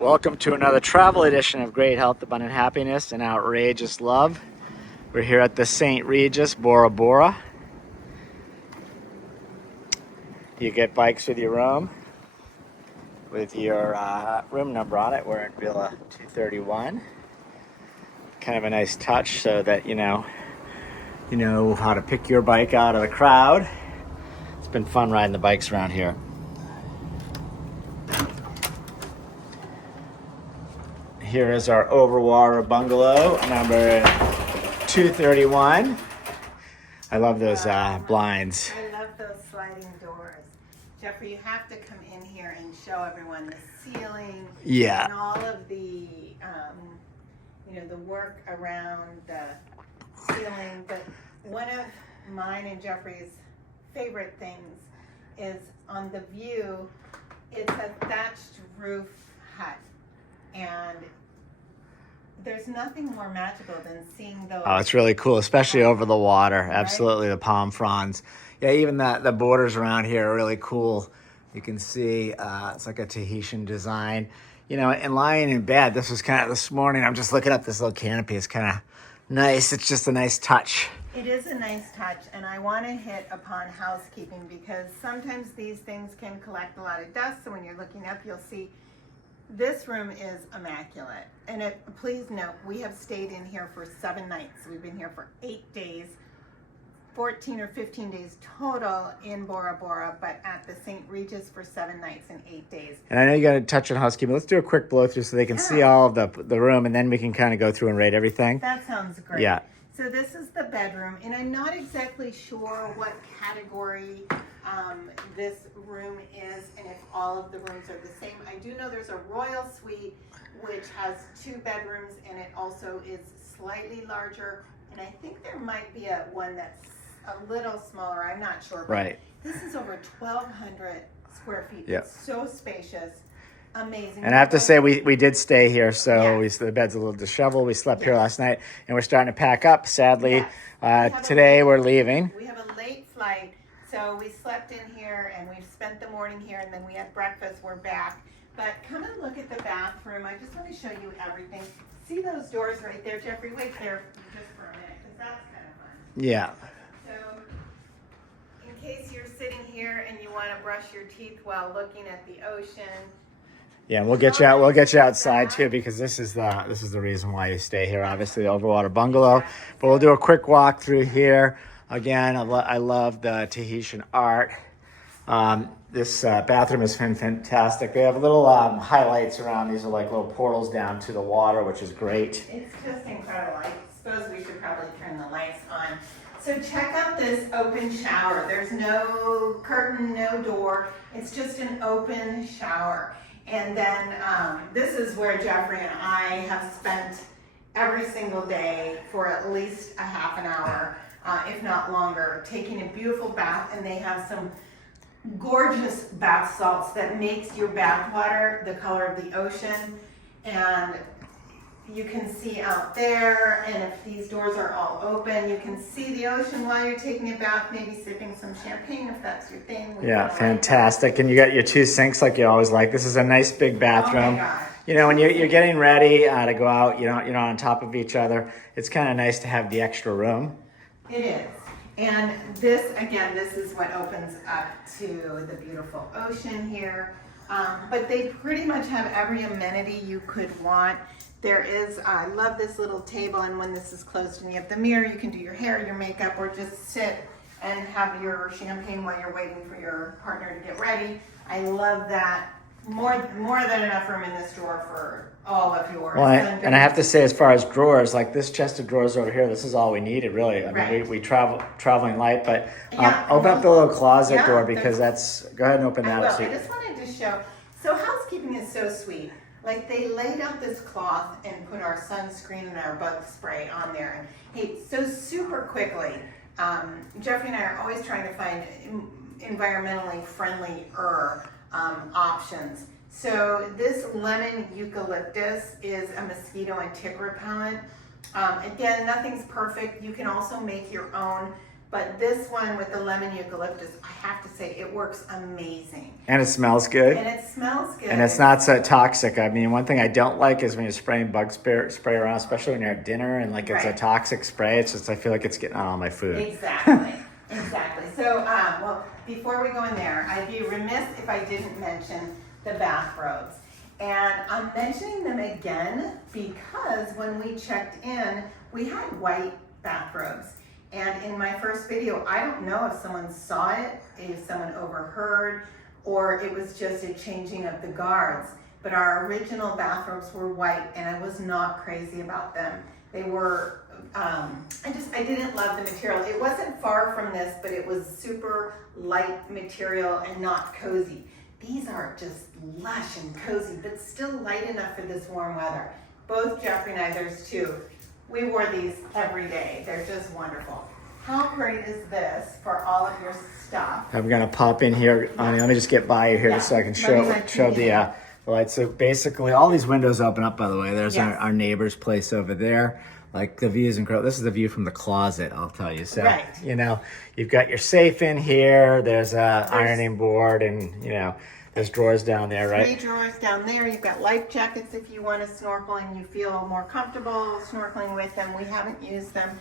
Welcome to another travel edition of Great Health, Abundant Happiness, and Outrageous Love. We're here at the St Regis Bora Bora. You get bikes with your room, with your room number on it. We're in Villa 231. Kind of a nice touch so that you know how to pick your bike out of the crowd. It's been fun riding the bikes around here. Here is our overwater bungalow, number 231. I love those blinds. I love those sliding doors. Jeffrey, you have to come in here and show everyone the ceiling. Yeah. And all of the, the work around the ceiling. But one of mine and Jeffrey's favorite things is on the view. It's a thatched roof hut. And there's nothing more magical than seeing those. Oh, it's really cool, especially over the water. Absolutely, right? The palm fronds. Yeah, even the borders around here are really cool. You can see it's like a Tahitian design. And lying in bed, this morning, I'm just looking up this little canopy. It's kind of nice. It's just a nice touch. It is a nice touch, and I want to hit upon housekeeping because sometimes these things can collect a lot of dust. So when you're looking up, you'll see this room is immaculate. And please note, we have stayed in here for 7 nights. We've been here for 8 days, 14 or 15 days total in Bora Bora, but at the St. Regis for 7 nights and 8 days. And I know you got to touch on housekeeping. Let's do a quick blow through so they can see all of the room, and then we can kind of go through and rate everything. That sounds great. Yeah. So this is the bedroom, and I'm not exactly sure what category this room is and if all of the rooms are the same. I do know there's a royal suite which has 2 bedrooms, and it also is slightly larger, and I think there might be one that's a little smaller. I'm not sure. But right. This is over 1,200 square feet. Yep. It's so spacious. Amazing. And I have to say, we did stay here, so the bed's a little disheveled. We slept here last night, and we're starting to pack up. Sadly, today we're leaving. We have a late flight, so we slept in here, and we've spent the morning here, and then we had breakfast. We're back. But come and look at the bathroom. I just want to show you everything. See those doors right there, Jeffrey? Wait there just for a minute, because that's kind of fun. Yeah. So, in case you're sitting here and you want to brush your teeth while looking at the ocean. Yeah, we'll get you out. We'll get you outside too, because this is the reason why you stay here. Obviously, the overwater bungalow. But we'll do a quick walk through here. Again, I love the Tahitian art. This bathroom is fantastic. They have little highlights around. These are like little portals down to the water, which is great. It's just incredible. I suppose we should probably turn the lights on. So check out this open shower. There's no curtain, no door. It's just an open shower. And then this is where Jeffrey and I have spent every single day for at least a half an hour, if not longer, taking a beautiful bath. And they have some gorgeous bath salts that makes your bath water the color of the ocean. And you can see out there, and if these doors are all open, you can see the ocean while you're taking a bath, maybe sipping some champagne if that's your thing. Yeah, fantastic. And you got your 2 sinks like you always like. This is a nice big bathroom. Oh my God. When you're getting ready to go out, you're not on top of each other. It's kind of nice to have the extra room. It is. And this is what opens up to the beautiful ocean here. But they pretty much have every amenity you could want. There is, I love this little table, and when this is closed and you have the mirror, you can do your hair, your makeup, or just sit and have your champagne while you're waiting for your partner to get ready. I love that. More than enough room in this drawer for all of yours. Well, and I have to say, as far as drawers, like this chest of drawers over here, this is all we needed, really. I mean, we traveling light, but open up the little closet door, because go ahead and open that up. I just wanted to show, so housekeeping is so sweet. Like, they laid out this cloth and put our sunscreen and our bug spray on there. And hey, so super quickly, Jeffrey and I are always trying to find environmentally friendlier options. So this lemon eucalyptus is a mosquito and tick repellent. Again, nothing's perfect. You can also make your own But this one with the lemon eucalyptus, I have to say, it works amazing. And it smells good. And it smells good. And it's not so toxic. I mean, one thing I don't like is when you're spraying bug spray around, especially when you're at dinner and like it's a toxic spray. It's just, I feel like it's getting on all my food. Exactly. Exactly. So, well, before we go in there, I'd be remiss if I didn't mention the bathrobes. And I'm mentioning them again because when we checked in, we had white bathrobes. And in my first video, I don't know if someone saw it, if someone overheard, or it was just a changing of the guards. But our original bathrobes were white, and I was not crazy about them. They were, I didn't love the material. It wasn't far from this, but it was super light material and not cozy. These are just lush and cozy, but still light enough for this warm weather. Both Jeffrey and I, there's two. We wore these every day. They're just wonderful. How great is this for all of your stuff? I'm gonna pop in here, Ani. Let me just get by you here just so I can show the lights. So basically, all these windows open up. By the way, there's our neighbor's place over there. Like the view is incredible. This is the view from the closet, I'll tell you. So you know, you've got your safe in here. There's a ironing board, and you know, there's drawers down there, right? 3 drawers down there. You've got life jackets if you want to snorkel and you feel more comfortable snorkeling with them. We haven't used them.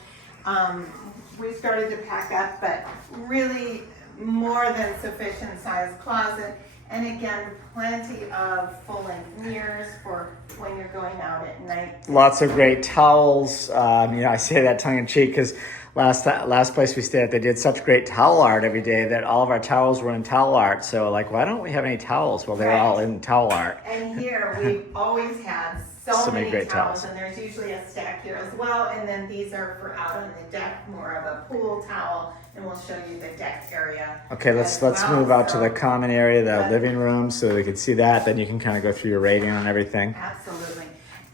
We started to pack up, but really more than sufficient size closet. And again, plenty of full-length mirrors for when you're going out at night. Lots of great towels. You know, I say that tongue in cheek because last place we stayed at, they did such great towel art every day that all of our towels were in towel art. So like, why don't we have any towels? Well, they're all in towel art. And here we've always had so many great towels, and there's usually a stack here as well. And then these are for out on the deck, more of a pool towel, and we'll show you the deck area. Okay, let's move out to the common area, the living room, so we can see that. Then you can kind of go through your rating on everything. Absolutely.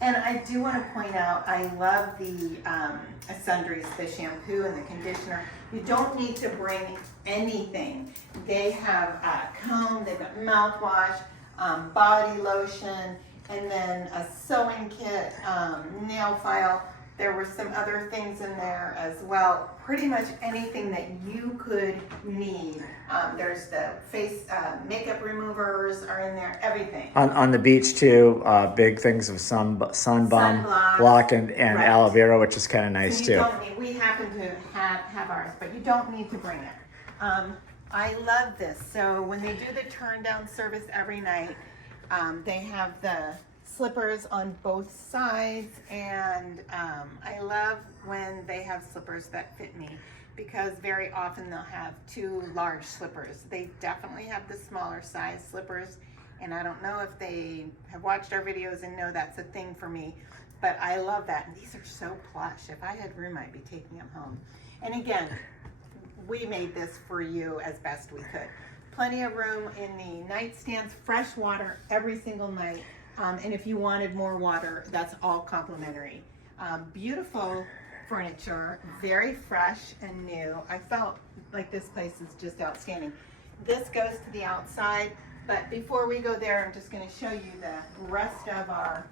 And I do want to point out, I love the sundries, the shampoo and the conditioner. You don't need to bring anything. They have a comb, they've got mouthwash, body lotion, and then a sewing kit, nail file. There were some other things in there as well. Pretty much anything that you could need. There's the face makeup removers are in there, everything. On the beach too, big things of sunblock and aloe vera, which is kind of nice too. We happen to have ours, but you don't need to bring it. I love this. So when they do the turn down service every night, they have the slippers on both sides, and I love when they have slippers that fit me, because very often they'll have 2 large slippers. They definitely have the smaller size slippers, and I don't know if they have watched our videos and know that's a thing for me, but I love that. And these are so plush. If I had room, I'd be taking them home. And again, we made this for you as best we could. Plenty of room in the nightstands, fresh water every single night. And if you wanted more water, that's all complimentary. Beautiful furniture, very fresh and new. I felt like this place is just outstanding. This goes to the outside, but before we go there, I'm just going to show you the rest of our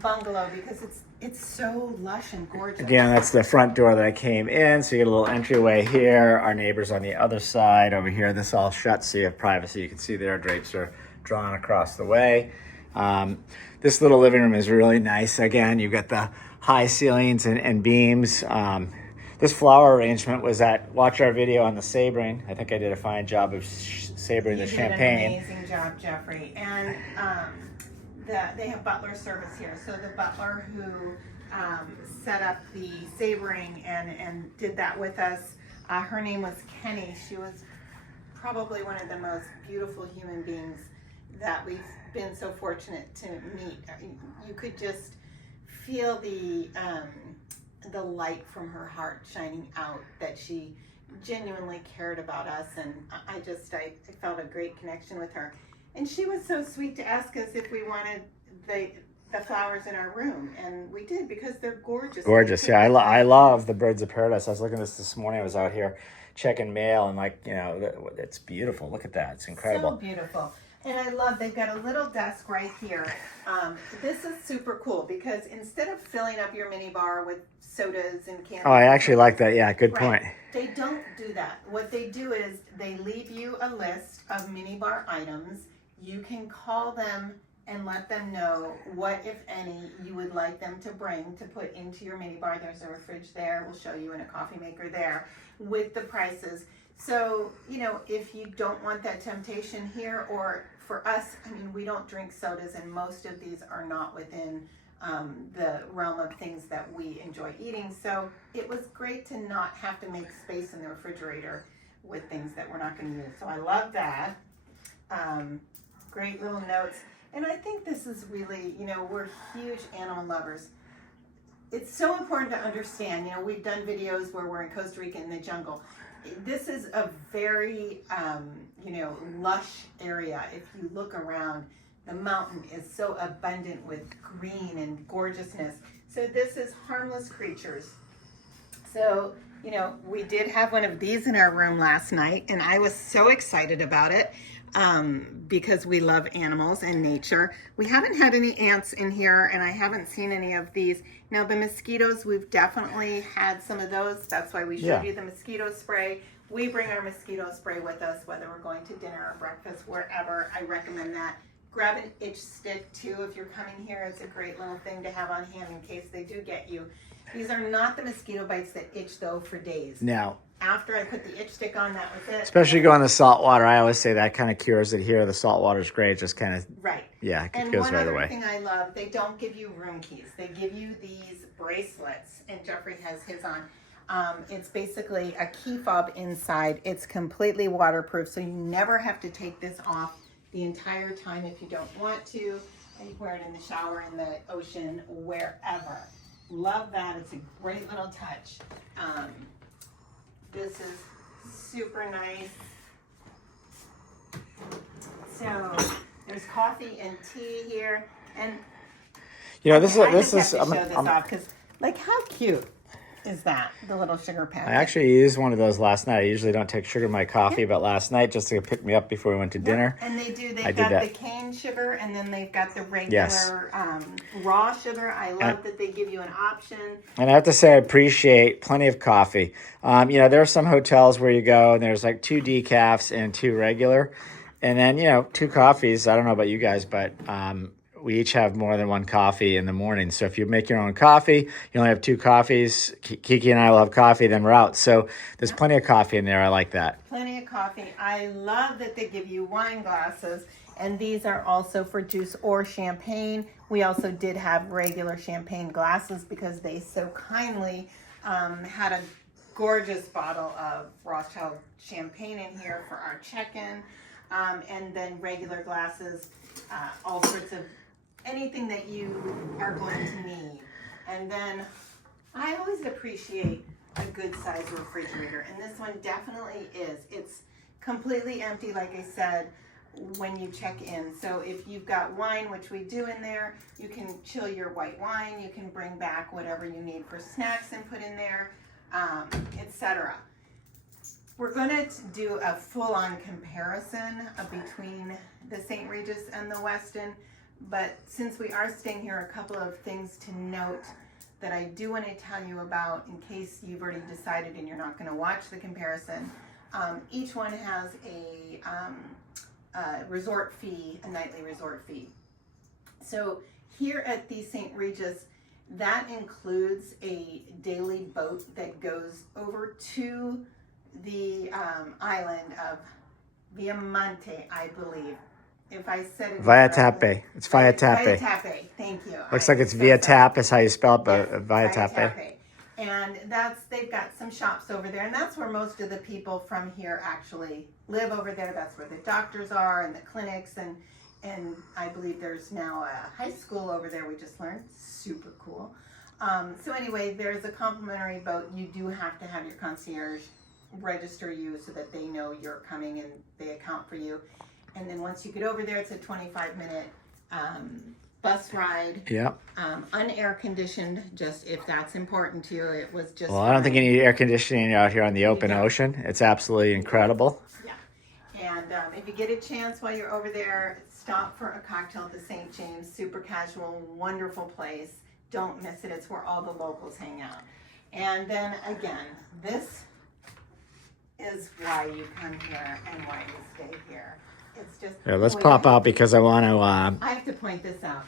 bungalow because it's so lush and gorgeous. Again, that's the front door that I came in, so you get a little entryway here. Our neighbors on the other side over here. This all shut, so you have privacy. You can see there, drapes are drawn across the way. This little living room is really nice. Again, you've got the high ceilings and beams. This flower arrangement was watch our video on the sabering. I think I did a fine job of sabering the champagne. You did an amazing job, Jeffrey. And they have Butler service here. So the butler who set up the sabering and did that with us, her name was Kenny. She was probably one of the most beautiful human beings that we've been so fortunate to meet. You could just feel the light from her heart shining out, that she genuinely cared about us, and I felt a great connection with her. And she was so sweet to ask us if we wanted the flowers in our room, and we did because they're gorgeous. Gorgeous, yeah. I love the birds of paradise. I was looking at this morning. I was out here checking mail, and like, you know, it's beautiful. Look at that. It's incredible. So beautiful. And I love, they've got a little desk right here. This is super cool because instead of filling up your mini bar with sodas and candy. Oh, I actually like that. Yeah, good Right. point. They don't do that. What they do is they leave you a list of mini bar items. You can call them and let them know what, if any, you would like them to bring to put into your mini bar. There's a fridge there. We'll show you, in a coffee maker there with the prices. So, you know, if you don't want that temptation here, or for us, I mean, we don't drink sodas, and most of these are not within the realm of things that we enjoy eating. So it was great to not have to make space in the refrigerator with things that we're not going to use. So I love that. Great little notes. And I think this is really, you know, we're huge animal lovers. It's so important to understand, you know, we've done videos where we're in Costa Rica in the jungle. This is a very, you know, lush area. If you look around, the mountain is so abundant with green and gorgeousness. So this is harmless creatures. So, you know, we did have one of these in our room last night, and I was so excited about it because we love animals and nature. We haven't had any ants in here, and I haven't seen any of these. Now, the mosquitoes, we've definitely had some of those. That's why we showed you the mosquito spray. We bring our mosquito spray with us, whether we're going to dinner or breakfast, wherever. I recommend that. Grab an itch stick too if you're coming here. It's a great little thing to have on hand in case they do get you. These are not the mosquito bites that itch though for days. No. After I put the itch stick on, that was it. Especially going to salt water. I always say that kind of cures it here. The salt water's great. Just kind of, right. Yeah, it and goes one right other away. thing I love, they don't give you room keys. They give you these bracelets, and Jeffrey has his on. It's basically a key fob inside. It's completely waterproof, so you never have to take this off the entire time if you don't want to. And you wear it in the shower, in the ocean, wherever. Love that. It's a great little touch. This is super nice. So there's coffee and tea here, and you know, this I is just have to show this off because, like, how cute is that? The little sugar I packet. actually used one of those last night. I usually don't take sugar in my coffee, but last night, just to pick me up before we went to dinner. And they do. I They've did got that. the cane sugar, and then they've got the regular raw sugar. I love that they give you an option. And I have to say, I appreciate plenty of coffee. You know, there are some hotels where you go and there's like 2 decafs and 2 regular. And then, you know, 2 coffees. I don't know about you guys, but we each have more than 1 coffee in the morning. So if you make your own coffee, you only have 2 coffees. Kiki and I will have coffee, then we're out. So there's plenty of coffee in there. I like that. Plenty of coffee. I love that they give you wine glasses. And these are also for juice or champagne. We also did have regular champagne glasses because they so kindly had a gorgeous bottle of Rothschild champagne in here for our check-in. And then regular glasses, all sorts of anything that you are going to need. And then I always appreciate a good size refrigerator, and this one definitely is. It's completely empty, like I said, when you check in. So if you've got wine, which we do in there, you can chill your white wine. You can bring back whatever you need for snacks and put in there, etc. We're going to do a full-on comparison between the St. Regis and the Westin, but since we are staying here, a couple of things to note that I do want to tell you about in case you've already decided and you're not going to watch the comparison. Each one has a resort fee, a nightly resort fee. So here at the St. Regis, that includes a daily boat that goes over to the island of Viamonte, I believe. If I said it Via correctly. Tape. It's Via Tape. Via Tape, thank you. Looks like it's Via Tap is how you spell it, but Yes, Via Tape. And they've got some shops over there, and that's where most of the people from here actually live over there. That's where the doctors are and the clinics, and I believe there's now a high school over there, we just learned. Super cool. So anyway, there's a complimentary boat. You do have to have your concierge register you so that they know you're coming and they account for you. And then once you get over there, it's a 25-minute bus ride. Yep. Unair conditioned, just if that's important to you. It was just. Well, I don't think you need air conditioning out here on the open ocean. It's absolutely incredible. Yeah. And if you get a chance while you're over there, stop for a cocktail at the St. James. Super casual, wonderful place. Don't miss it. It's where all the locals hang out. And then again, this is why you come here and why you stay here. It's just. Here, let's pop out because I want to. I have to point this out.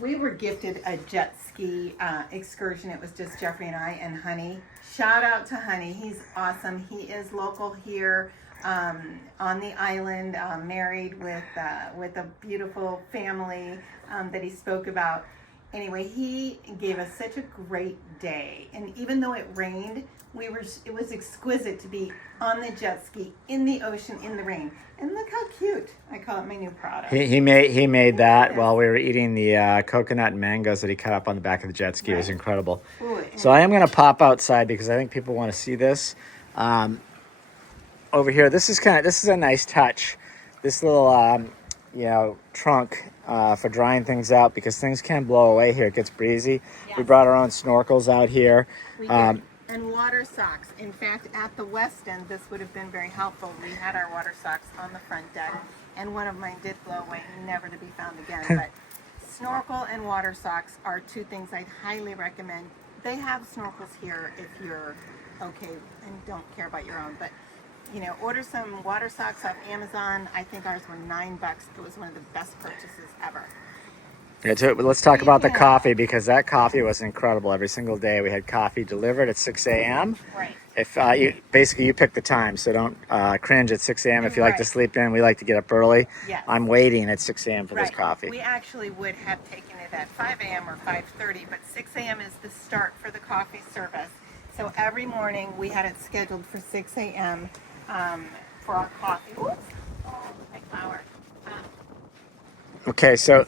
We were gifted a jet ski excursion. It was just Jeffrey and I and Honey. Shout out to Honey. He's awesome. He is local here on the island, married with a beautiful family that he spoke about. Anyway, he gave us such a great day, and even though it rained, it was exquisite to be on the jet ski in the ocean in the rain. And look how cute! I call it my new product. He made that while we were eating the coconut and mangoes that he cut up on the back of the jet ski. Right. It was incredible. Ooh, so I am going to pop outside because I think people want to see this. Over here, this is a nice touch. This little trunk for drying things out because things can blow away here. It gets breezy. Yes. We brought our own snorkels out here. We did. And water socks. In fact, at the West End, this would have been very helpful. We had our water socks on the front deck, and one of mine did blow away, never to be found again. But snorkel and water socks are two things I'd highly recommend. They have snorkels here if you're okay and don't care about your own. But order some water socks off Amazon. I think ours were $9. It was one of the best purchases ever. Yeah, let's talk about the coffee because that coffee was incredible. Every single day we had coffee delivered at 6 a.m. Right. If you pick the time, so don't cringe at 6 a.m. if you like to sleep in. We like to get up early. Yes. I'm waiting at 6 a.m. for this coffee. We actually would have taken it at 5 a.m. or 5:30, but 6 a.m. is the start for the coffee service. So every morning we had it scheduled for 6 a.m. For our coffee. Oops. My flower. Okay, so.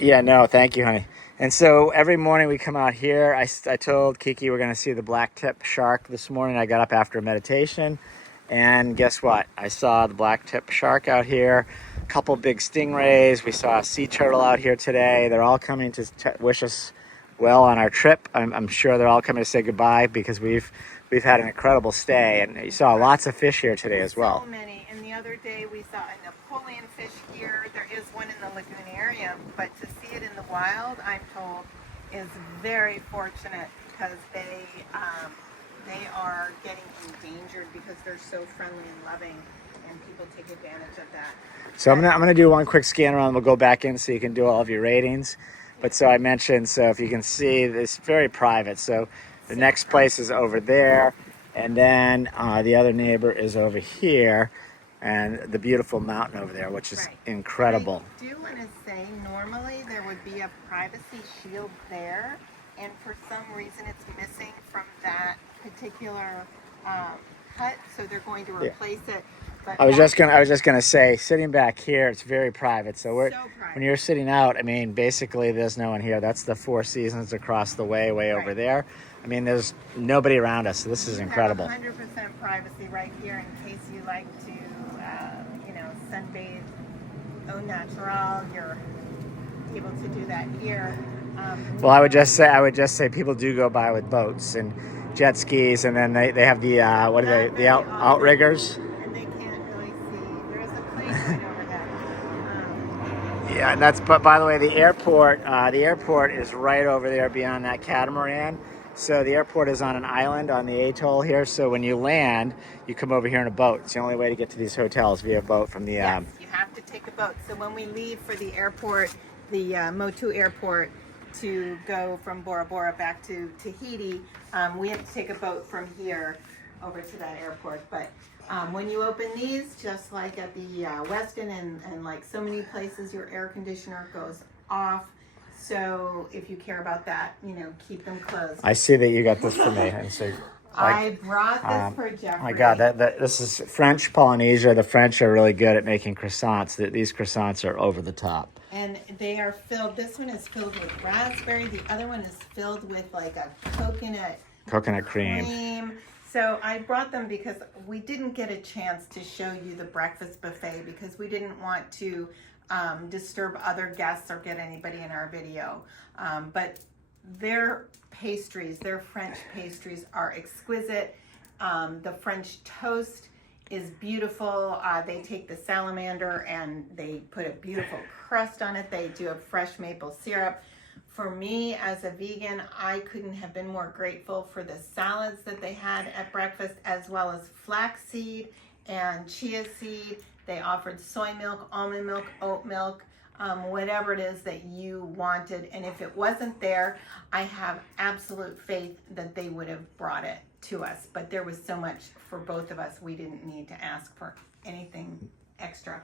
Yeah, no, thank you, honey. And so every morning we come out here. I told Kiki we're going to see the black tip shark this morning. I got up after meditation, and guess what? I saw the black tip shark out here, a couple big stingrays. We saw a sea turtle out here today. They're all coming to wish us well on our trip. I'm sure they're all coming to say goodbye because we've had an incredible stay, and you saw lots of fish here today as well. So many. And the other day we saw a Napoleon fish here. There is one in the lagoonarium, but to see it in the wild, I'm told, is very fortunate because they are getting endangered because they're so friendly and loving, and people take advantage of that. So I'm gonna do one quick scan around. We'll go back in so you can do all of your ratings. But so I mentioned, so if you can see, it's very private. So the next place is over there, and then the other neighbor is over here, and the beautiful mountain over there, which is incredible. I do want to say, normally there would be a privacy shield there, and for some reason it's missing from that particular hut, so they're going to replace it. But I was just gonna say, sitting back here, it's very private. So when you're sitting out, I mean, basically there's no one here. That's the Four Seasons across the way over there. I mean, there's nobody around us. So this is incredible. 100% privacy right here in case you like to, sunbathe au natural. You're able to do that here. Well, I would just say people do go by with boats and jet skis, and then they have the the outriggers. And they can't really see. There's a plane right over there. Yeah, and but by the way, the airport is right over there beyond that catamaran. So the airport is on an island on the atoll here. So when you land, you come over here in a boat. It's the only way to get to these hotels via boat from the. Yes, you have to take a boat. So when we leave for the airport, the Motu airport, to go from Bora Bora back to Tahiti, we have to take a boat from here over to that airport. But when you open these, just like at the Westin and like so many places, your air conditioner goes off. So if you care about that, keep them closed. I see that you got this for me. And so, I brought this for Jeffrey. Oh my God, this is French Polynesia. The French are really good at making croissants. These croissants are over the top. And they are filled, this one is filled with raspberry. The other one is filled with like a coconut cream. So I brought them because we didn't get a chance to show you the breakfast buffet because we didn't want to disturb other guests or get anybody in our video. But their pastries, their French pastries are exquisite. The French toast is beautiful. They take the salamander and they put a beautiful crust on it. They do a fresh maple syrup. For me, as a vegan, I couldn't have been more grateful for the salads that they had at breakfast, as well as flaxseed and chia seed. They offered soy milk, almond milk, oat milk, whatever it is that you wanted. And if it wasn't there, I have absolute faith that they would have brought it to us. But there was so much for both of us, we didn't need to ask for anything extra.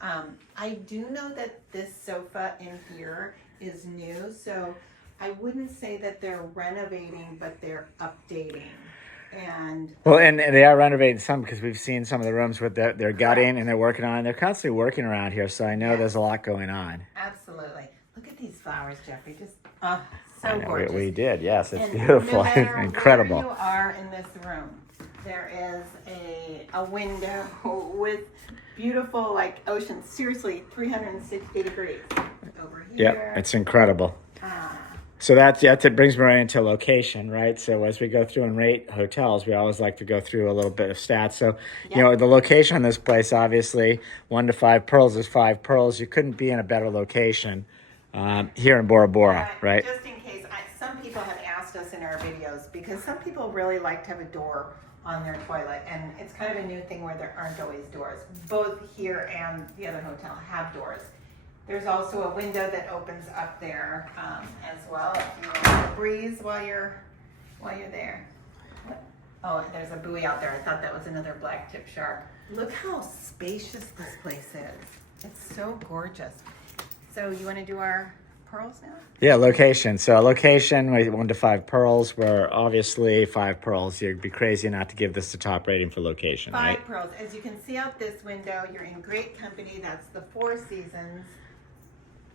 I do know that this sofa in here is new, so I wouldn't say that they're renovating, but they're updating. And Well, and they are renovating some because we've seen some of the rooms with they're gutting and they're working on. They're constantly working around here, so I know Yes. there's a lot going on. absolutely. Look at these flowers, Jeffrey. Just so I know, gorgeous. we did, yes, it's And beautiful, no matter incredible. where you are in this room, there is a window with beautiful like ocean. Seriously, 360 degrees over here. Yeah, it's incredible. Ah, So that brings me right into location, right? So as we go through and rate hotels, we always like to go through a little bit of stats. So, you know, the location on this place, obviously, 1 to 5 pearls is 5 pearls. You couldn't be in a better location here in Bora Bora, right? Just in case, some people have asked us in our videos, because some people really like to have a door on their toilet, and it's kind of a new thing where there aren't always doors. Both here and the other hotel have doors. There's also a window that opens up there as well. If you want to breeze while you're there. Oh, there's a buoy out there. I thought that was another black tip shark. Look how spacious this place is. It's so gorgeous. So you want to do our pearls now? Yeah, location. So location, 1 to 5 pearls. We're obviously 5 pearls. You'd be crazy not to give this the top rating for location, right? 5 pearls. As you can see out this window, you're in great company. That's the Four Seasons.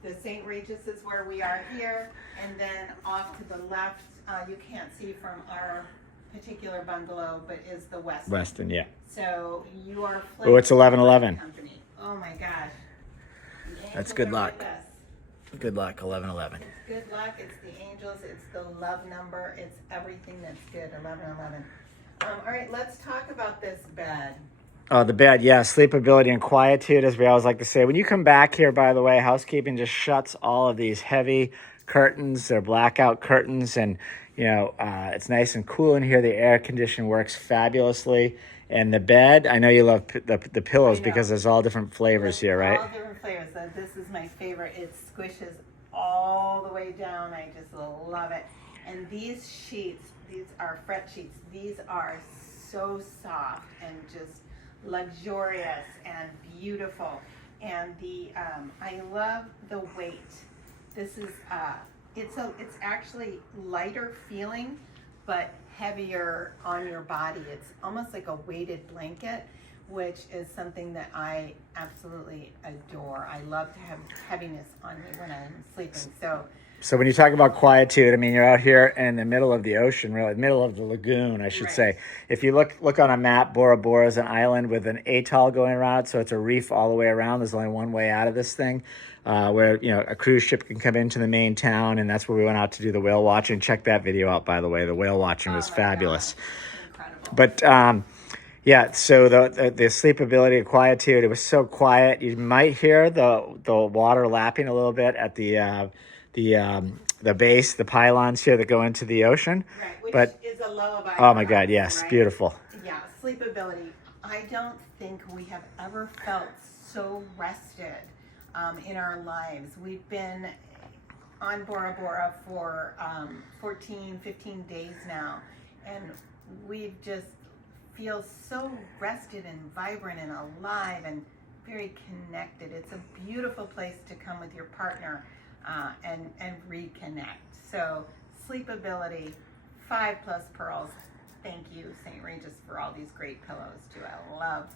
The St. Regis is where we are here, and then off to the left, you can't see from our particular bungalow, but is the Westin. Westin, yeah. So you are. Oh, it's 11:11. Company. Oh my gosh. The That's angels good are luck. with us. Good luck, 11:11. It's good luck. It's the angels. It's the love number. It's everything that's good. 1111. All right, let's talk about this bed. Oh, the bed, yeah, sleepability and quietude, as we always like to say. When you come back here, by the way, housekeeping just shuts all of these heavy curtains. They're blackout curtains, and you know it's nice and cool in here. The air condition works fabulously, and the bed. I know you love the pillows because there's all different flavors here, right? All different flavors. So this is my favorite. It squishes all the way down. I just love it. And these sheets, these are fret sheets. These are so soft and just luxurious and beautiful. And the I love the weight. This is it's actually lighter feeling, but heavier on your body. It's almost like a weighted blanket, which is something that I absolutely adore. I love to have heaviness on me when I'm sleeping. So when you talk about quietude, I mean, you're out here in the middle of the ocean, really, middle of the lagoon, I should Right. say. If you look on a map, Bora Bora is an island with an atoll going around, so it's a reef all the way around. There's only one way out of this thing, where you know a cruise ship can come into the main town, and that's where we went out to do the whale watching. Check that video out, by the way. The whale watching was fabulous. Incredible. But yeah, so the sleepability and quietude, it was so quiet. You might hear the water lapping a little bit at the base, the pylons here that go into the ocean. Right, which But is a lullaby. oh my for God, us, yes, right? beautiful. Yeah, sleepability. I don't think we have ever felt so rested in our lives. We've been on Bora Bora for 14, 15 days now, and we've just feel so rested and vibrant and alive and very connected. It's a beautiful place to come with your partner and reconnect. So sleepability, 5+ pearls. Thank you, St. Regis, for all these great pillows too. I love.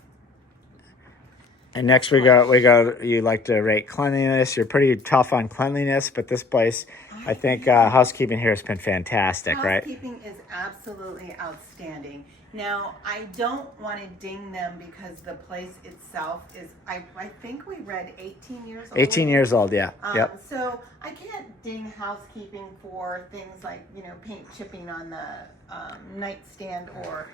And next we go. You like to rate cleanliness. You're pretty tough on cleanliness, but this place, I think housekeeping here has been fantastic, right? Housekeeping is absolutely outstanding. Now, I don't want to ding them because the place itself is, I think we read 18 years old. 18 years old, yeah. Yep. So I can't ding housekeeping for things like, paint chipping on the nightstand or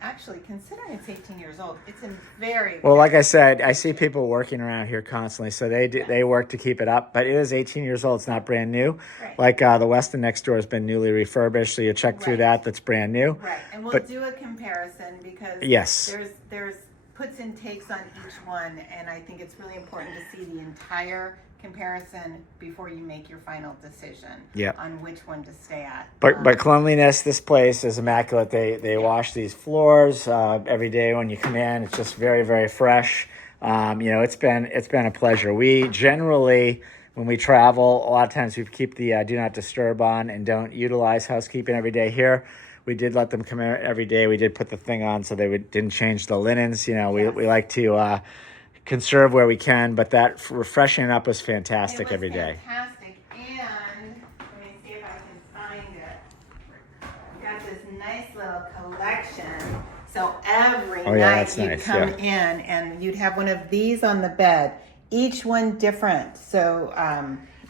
Actually, considering it's 18 years old, it's in very Well, like I said, I see people working around here constantly, so they work to keep it up. But it is 18 years old; it's not brand new. Right. Like the Westin next door has been newly refurbished, so you check through Right. that's brand new. Right, and we'll But do a comparison because yes, there's puts and takes on each one, and I think it's really important to see the entire comparison before you make your final decision Yep. on which one to stay at. But cleanliness, this place is immaculate. They wash these floors every day when you come in. It's just very, very fresh. It's been a pleasure. We generally, when we travel, a lot of times we keep the do not disturb on and don't utilize housekeeping every day. Here we did let them come in every day. We did put the thing on so didn't change the linens. We like to conserve where we can, but that refreshing up was fantastic every day. Fantastic, and let me see if I can find it. I've got this nice little collection. So every night you'd come in and you'd have one of these on the bed, each one different. So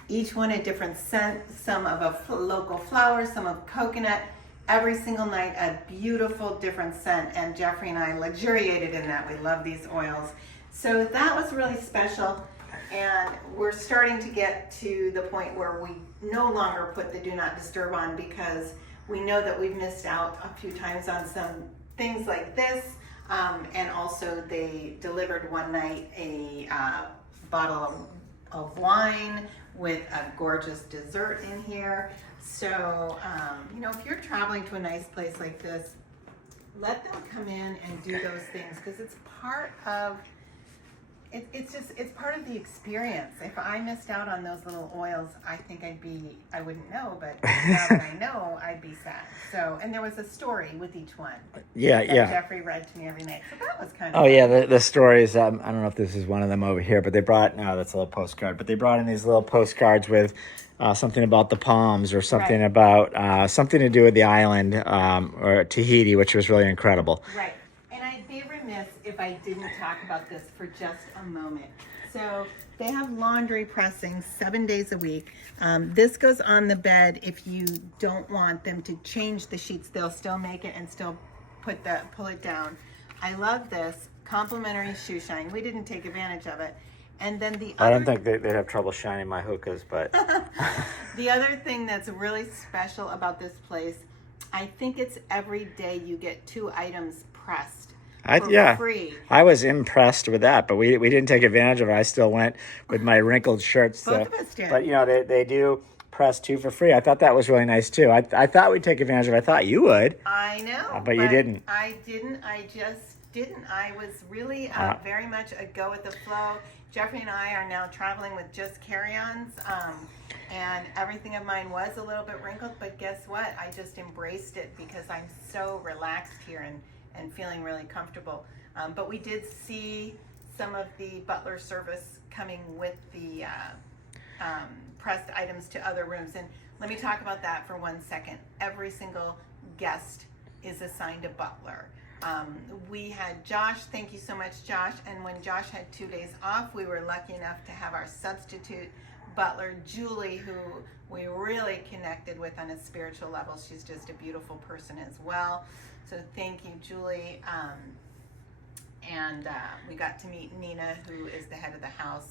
each one a different scent, some of a local flower, some of coconut. Every single night a beautiful different scent, and Jeffrey and I luxuriated in that. We love these oils. So that was really special, and we're starting to get to the point where we no longer put the do not disturb on because we know that we've missed out a few times on some things like this, and also they delivered one night a bottle of wine with a gorgeous dessert in here. So if you're traveling to a nice place like this, let them come in and do those things because it's part of it's part of the experience. If I missed out on those little oils, I think I wouldn't know, but now that I know, I'd be sad. So, and there was a story with each one. Yeah. Jeffrey read to me every night. So that was kind of Oh, yeah, the stories, I don't know if this is one of them over here, but that's a little postcard, but they brought in these little postcards with something about the palms or something about something to do with the island or Tahiti, which was really incredible. Right. And I'd be remiss if I didn't talk about this for just a moment. So they have laundry pressing 7 days a week. This goes on the bed. If you don't want them to change the sheets, they'll still make it and still pull it down. I love this. Complimentary shoe shine. We didn't take advantage of it. And then I don't think they'd have trouble shining my hookahs, but the other thing that's really special about this place, I think it's every day you get 2 items pressed. Free. I was impressed with that, but we didn't take advantage of it. I still went with my wrinkled shirts. Both of us did. But they do press 2 for free. I thought that was really nice too. I thought we'd take advantage of it. I thought you would. I know. But you didn't. I didn't. I just didn't. I was really very much a go with the flow. Jeffrey and I are now traveling with just carry-ons, and everything of mine was a little bit wrinkled, but guess what? I just embraced it because I'm so relaxed here and feeling really comfortable. But we did see some of the Butler service coming with the pressed items to other rooms. And let me talk about that for 1 second. Every single guest is assigned a butler. We had Josh, thank you so much, Josh. And when Josh had 2 days off, we were lucky enough to have our substitute butler, Julie, who we really connected with on a spiritual level. She's just a beautiful person as well. So thank you, Julie. And we got to meet Nina, who is the head of the house.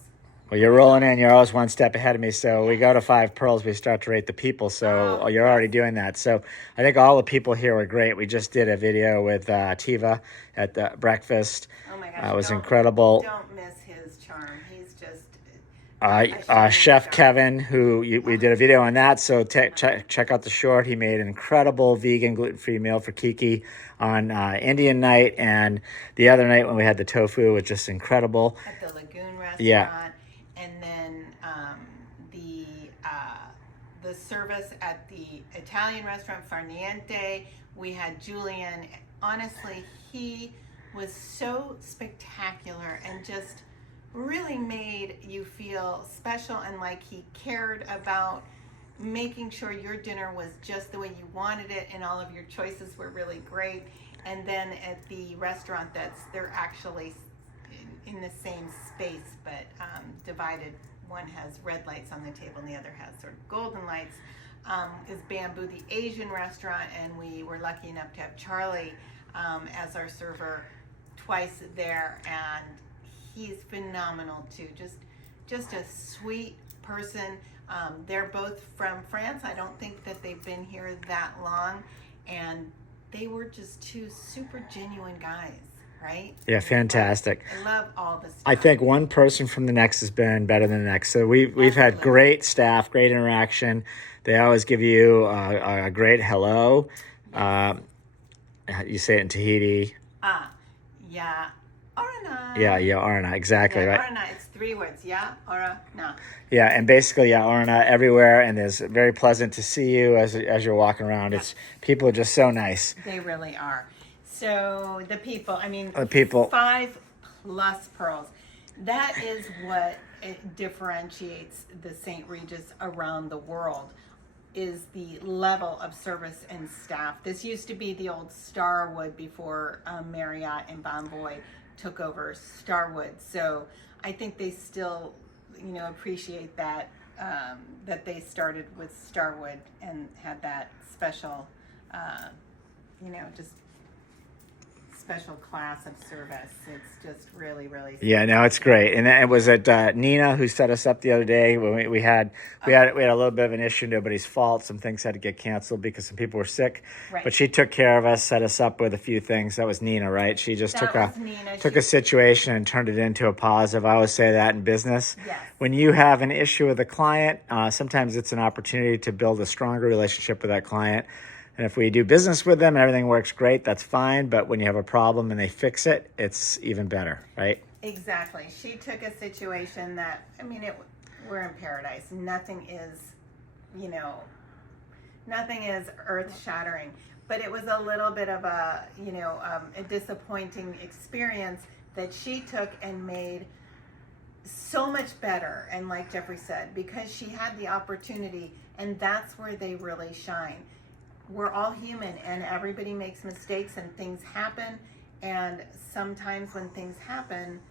Well, you're rolling in. You're always one step ahead of me. So we go to 5 pearls, we start to rate the people. So you're already doing that. So I think all the people here were great. We just did a video with Tiva at the breakfast. Oh my gosh. It was incredible. Don't miss his charm. He's just... Chef Kevin, who we did a video on that. So check out the short. He made an incredible vegan gluten-free meal for Kiki on Indian night. And the other night when we had the tofu was just incredible. At the Lagoon restaurant. Yeah. And then the service at the Italian restaurant Farniente, we had Julian. Honestly, he was so spectacular and just really made you feel special and like he cared about making sure your dinner was just the way you wanted it and all of your choices were really great. And then at the restaurant they're actually in the same space but divided. One has red lights on the table and the other has sort of golden lights. Is Bamboo, the Asian restaurant, and we were lucky enough to have Charlie as our server twice there, and he's phenomenal too. Just a sweet person. They're both from France. I don't think that they've been here that long, and they were just two super genuine guys, right? Yeah, fantastic. I love all the stuff. I think one person from the next has been better than the next. So we've had great staff, great interaction. They always give you a great hello. You say it in Tahiti. Yeah, orana. Yeah, orana, exactly, Yeah, right. orana, it's 3 words. Yeah, ora, na. Yeah, and basically, yeah, orana everywhere, and it's very pleasant to see you as you're walking around. It's people are just so nice. They really are. So the people, I mean, The people. 5+ pearls. That is what it differentiates the St. Regis around the world, is the level of service and staff. This used to be the old Starwood before Marriott and Bonvoy took over Starwood. So I think they still, appreciate that, that they started with Starwood and had that special, just special class of service. It's just really, really. Yeah, no, it's great, and it was at Nina who set us up the other day when we had a little bit of an issue. Nobody's fault. Some things had to get canceled because some people were sick. Right. But she took care of us, set us up with a few things. That was Nina, right? She just took a situation and turned it into a positive. I always say that in business. Yes. When you have an issue with a client, sometimes it's an opportunity to build a stronger relationship with that client. And if we do business with them and everything works great, that's fine. But when you have a problem and they fix it, it's even better, right? Exactly. She took a situation that, we're in paradise. Nothing is, nothing is earth-shattering. But it was a little bit of a disappointing experience that she took and made so much better. And like Jeffrey said, because she had the opportunity, and that's where they really shine. We're all human, and everybody makes mistakes, and things happen. And sometimes when things happen,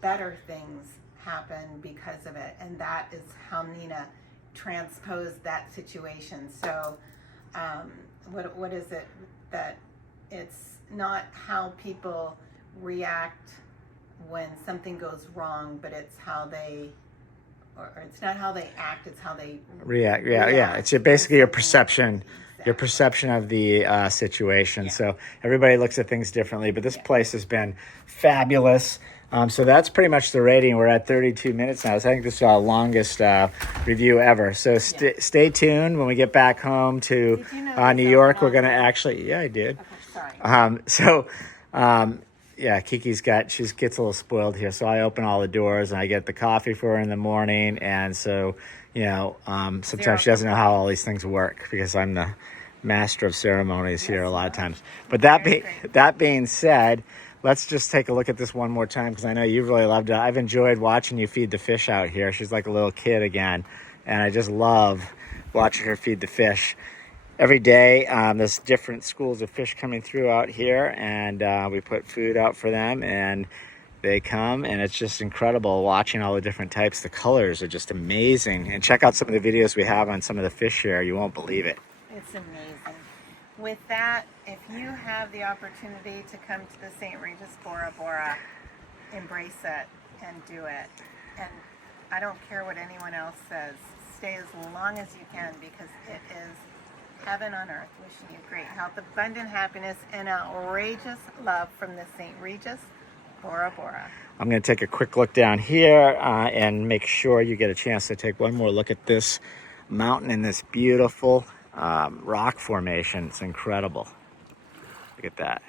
better things happen because of it. And that is how Nina transposed that situation. So what is it? That it's not how people react when something goes wrong, but it's how they, or it's not how they act, it's how they react. Yeah. It's basically your perception. Your perception of the situation. Yeah. So everybody looks at things differently, but this place has been fabulous. So that's pretty much the rating. We're at 32 minutes now. So I think this is our longest review ever. So stay tuned. When we get back home to New York, we're going to actually, I did. Okay, sorry. Kiki's she gets a little spoiled here. So I open all the doors and I get the coffee for her in the morning. And so, sometimes she doesn't know how all these things work because I'm the master of ceremonies here a lot of times. But that being said, let's just take a look at this one more time because I know you've really loved it. I've enjoyed watching you feed the fish out here. She's like a little kid again. And I just love watching her feed the fish. Every day, there's different schools of fish coming through out here, and we put food out for them, and they come, and it's just incredible watching all the different types. The colors are just amazing. And check out some of the videos we have on some of the fish here. You won't believe it. It's amazing. With that, if you have the opportunity to come to the St. Regis Bora Bora, embrace it and do it. And I don't care what anyone else says. Stay as long as you can because it is heaven on earth. Wishing you great health, abundant happiness, and outrageous love from the St. Regis Bora Bora. I'm going to take a quick look down here and make sure you get a chance to take one more look at this mountain and this beautiful rock formation. It's incredible. Look at that.